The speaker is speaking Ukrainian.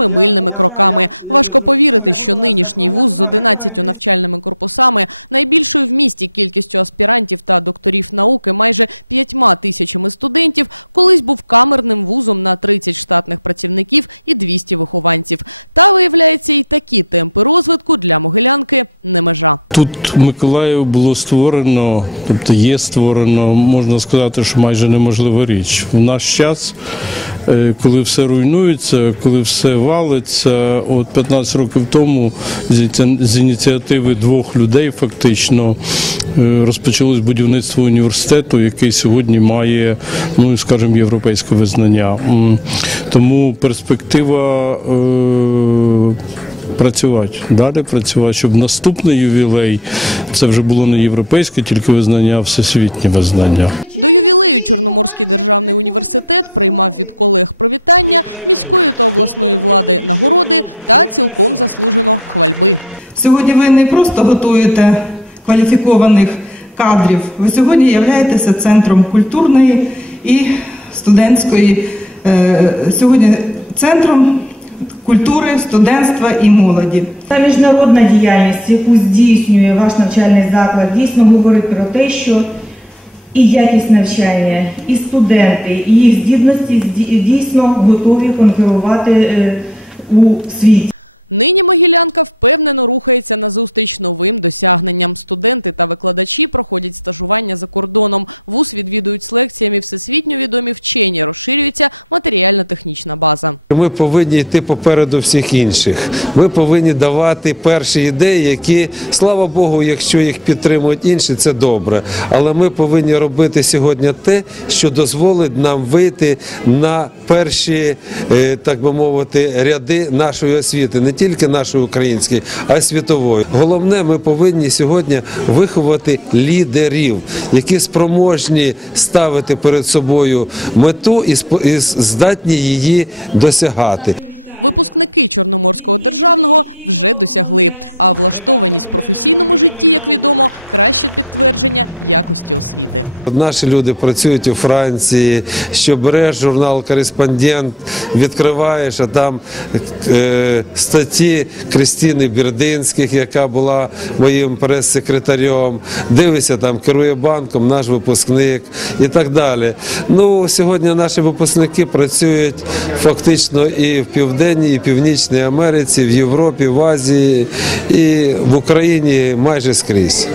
Я, я, я, я держу книгу и буду вас знакомить с программой Тут в Миколаїв було створено, тобто є створено, можна сказати, що майже неможлива річ. В наш час, е, коли все руйнується, коли все валиться, от 15 років тому з ініціативи двох людей фактично е, розпочалось будівництво університету, який сьогодні має, ну скажімо, європейське визнання. Тому перспектива. Працювати далі, працювати, щоб наступний ювілей це вже було не європейське, тільки визнання, а всесвітнє визнання. Звичайно, цієї поваги, на яку ви заслуговуєте. перекладу, доктор філологічних наук, професор. Сьогодні ви не просто готуєте кваліфікованих кадрів, ви сьогодні являєтеся центром культурної і студентської, е, сьогодні центром культури, студентства і молоді. Та міжнародна діяльність, яку здійснює ваш навчальний заклад, дійсно говорить про те, що і якість навчання, і студенти, і їх здібності дійсно готові конкурувати е, у світі. Ми повинні йти попереду всіх інших. Ми повинні давати перші ідеї, які, слава Богу, якщо їх підтримують інші, це добре. Але ми повинні робити сьогодні те, що дозволить нам вийти на перші, е, так би мовити, ряди нашої освіти, не тільки нашої української, а й світової. Головне, ми повинні сьогодні виховати лідерів, які спроможні ставити перед собою мету і здатні її досягати. Вітання від імені Києво-Могилянської Наші люди працюють у Франції, що береш журнал Кореспондент, відкриваєш, а там е, статті Кристини Бірдинських, яка була моїм прес-секретарем. Дивишся, там керує банком, наш випускник і так далі. Ну, сьогодні наші випускники працюють фактично і в Південній, і Північній Америці, в Європі, в Азії, і в Україні майже скрізь.